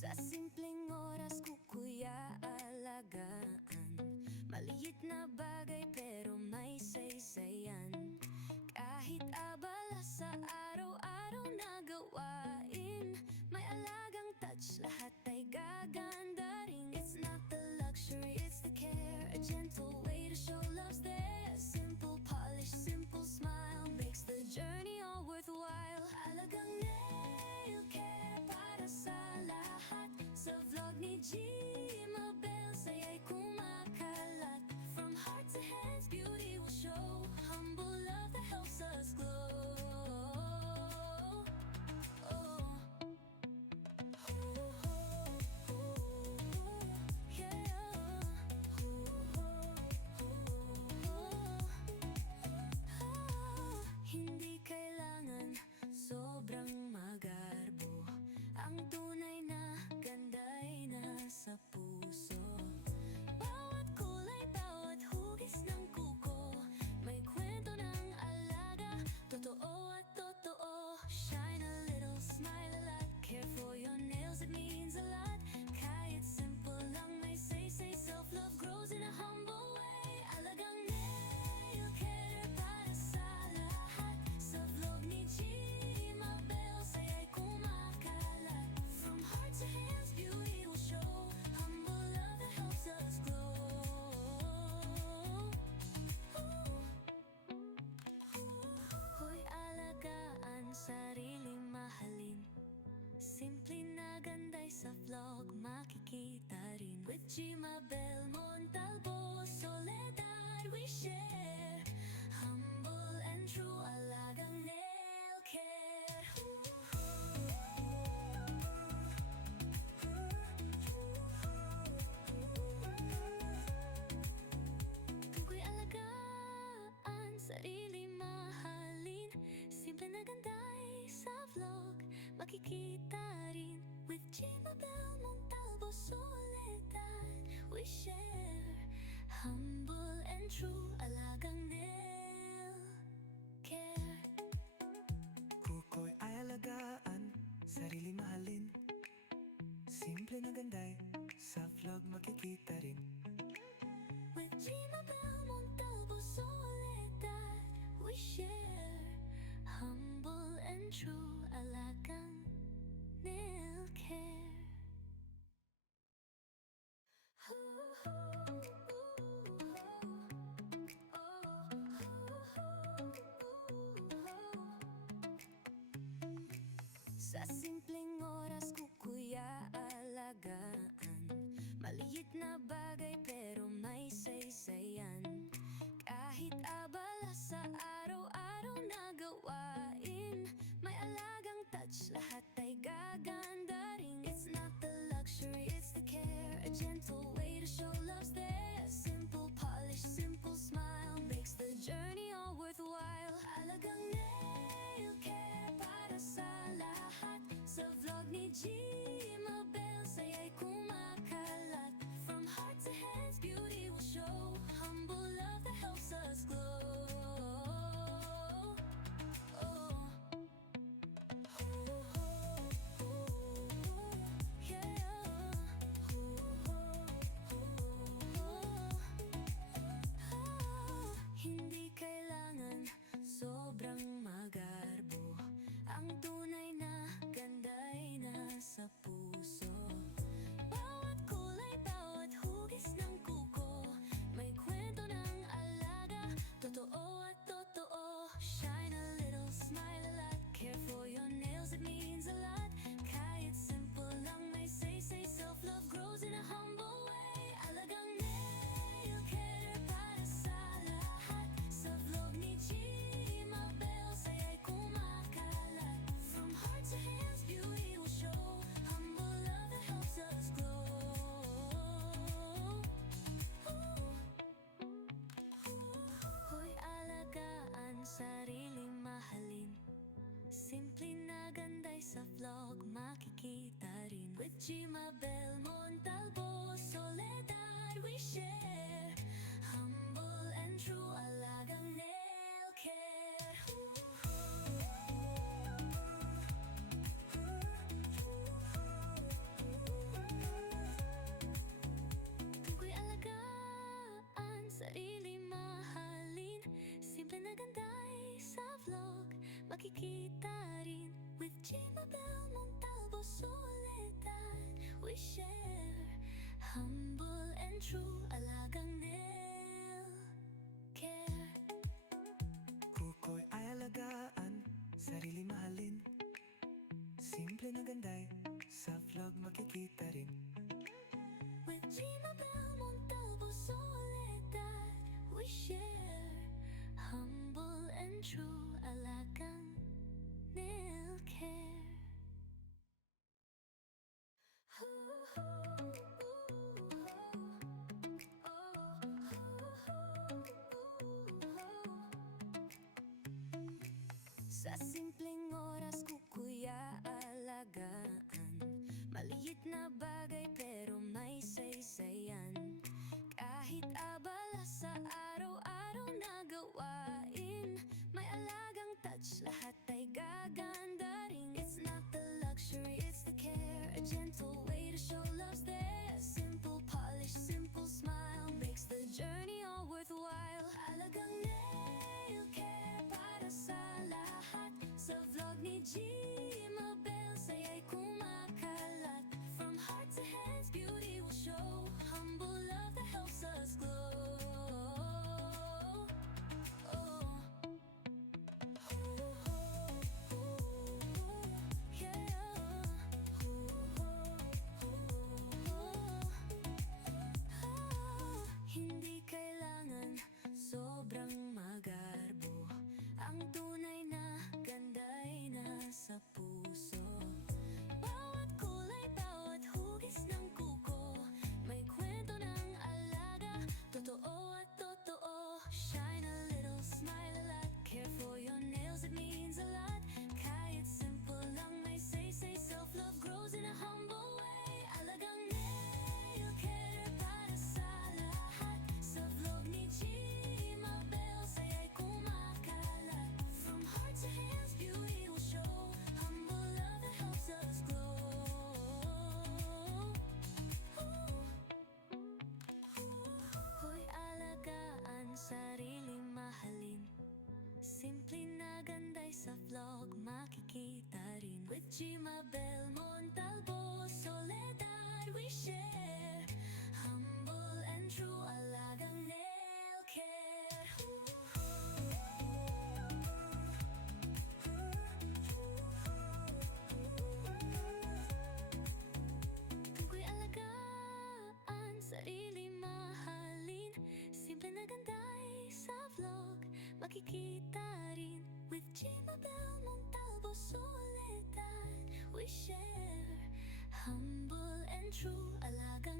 Sa simpleng oras ko kuya alagaan maliit na bagay pero may saysayan. Kahit abala sa araw-araw na gawain, may alagang touch, lahat ay gaganda rin. It's not the luxury, it's the care, a gentle way to show love's there. Simple polish, simple smile makes the journey all worthwhile. Alagang nail care para sa lahat. Sa vlog ni Gmabel, saya'y kumakalat. From heart to hands, beauty will show. Humble love that helps us glow. Hindi kailangan sobrang magarbo. Ang tunay na ganda ay nasa puso. Bawat kulay, bawat hugis ng kuko, may kwento ng alaga, totoo at totoo. Shine a little, smile a lot, care for your nails, it means a lot. Kahit simple lang may say, self-love grows in a humble way. Alagang nail care para sa lahat. Sa vlog ni Gmabel, saya'y kumakalat. From heart to hands, beauty will show. Humble love that helps us glow. Hoy, alagaan, sariling mahalin. Simple na ganda'y sa vlog makikita rin. With Gmabel Montalvo, Soledad we share. Humble and true, alagang nail care. Tukoy alagaan, sarili mahalin. Simple na ganda'y sa vlog makikita rin. With Gmabel Montalvo, Soledad we share. Humble and true, alagang nail care. Kuko'y ay alagaan, sarili mahalin. Simple na ganda'y sa vlog makikita rin. With Gmabel Montalvo, Soledad we share. Humble and true, alagang nail care. Sa simpleng oras ko kuya alagaan maliit na bagay pero may saysayan. Kahit abala sa araw-araw na gawain, may alagang touch, lahat ay gaganda rin. It's not the luxury, it's the care, a gentle way to show love's there. Simple polish, simple smile makes the journey all worthwhile. Alagang nail care para sa lahat. Sa vlog ni Gmabel, saya'y kumakalat. From heart to hands, beauty will show. Humble love that helps us glow. Hindi kailangan sobrang magarbo. Ang tunay na ganda ay nasa puso. Bawat kulay, bawat hugis ng kuko, may kwento ng alaga, totoo at totoo. Shine a little, smile a lot, care for your nails, it means a lot. Kahit simple lang may say, self-love grows in a humble way. Alagang nail care para sa lahat. Sa vlog ni Gmabel, saya'y kumakalat. From heart to hands, beauty will show. Humble love that helps us glow. Hoy, alagaan, sariling mahalin. Simple na ganda'y sa vlog makikita rin. With Gmabel Montalvo, Soledad we share. Humble and true, alagang nail care. ganda ay sa vlog makikita rin. With Gmabel Montalvo Soledad, we share humble and true alagang nail care. Kuko'y ay alagaan, sarili mahalin. Simple na ganday, sa vlog makikita rin. With Gmabel Montalvo Soledad, we share humble and true alagang nail care. Sa simpleng oras ko kuya alagaan, maliit na bagay pero may saysayan. Kahit abala sa araw-araw na gawain, may alagang touch, lahat ay gaganda rin. It's not the luxury, it's the care, a gentle way to show love's there. Simple polish, simple smile makes the journey all worthwhile. Alagang nail care para sa lahat, sa vlog ni Gmabel saya'y kumakalat. From heart to hands, beauty will show, humble love that helps us glow. Oh. Hindi kailangan sobrang magarbo, ang tunay na ganda'y nasa puso. Bawat kulay, bawat hugis ng kuko, may kwento ng alaga, totoo at totoo. Shine a little, smile a lot, care for your nails, it means a lot. Kahit simple lang may say, self-love grows in a humble way. Alagang nail care para sa lahat, sa vlog ni Gmabel saya'y kumakalat. From heart to hands, beauty will show, humble love that helps us glow. Hoy alagaan, sarili mahalin. Simple na ganday sa vlog makikita rin. With Gmabel Montalvo Soledad, we share humble and true alagang nail care. Tukoy alagaan, sarili mahalin. Simple na ganday sa vlog makikita rin. With Gmabel Montalvo Soledad, we share humble and true alagang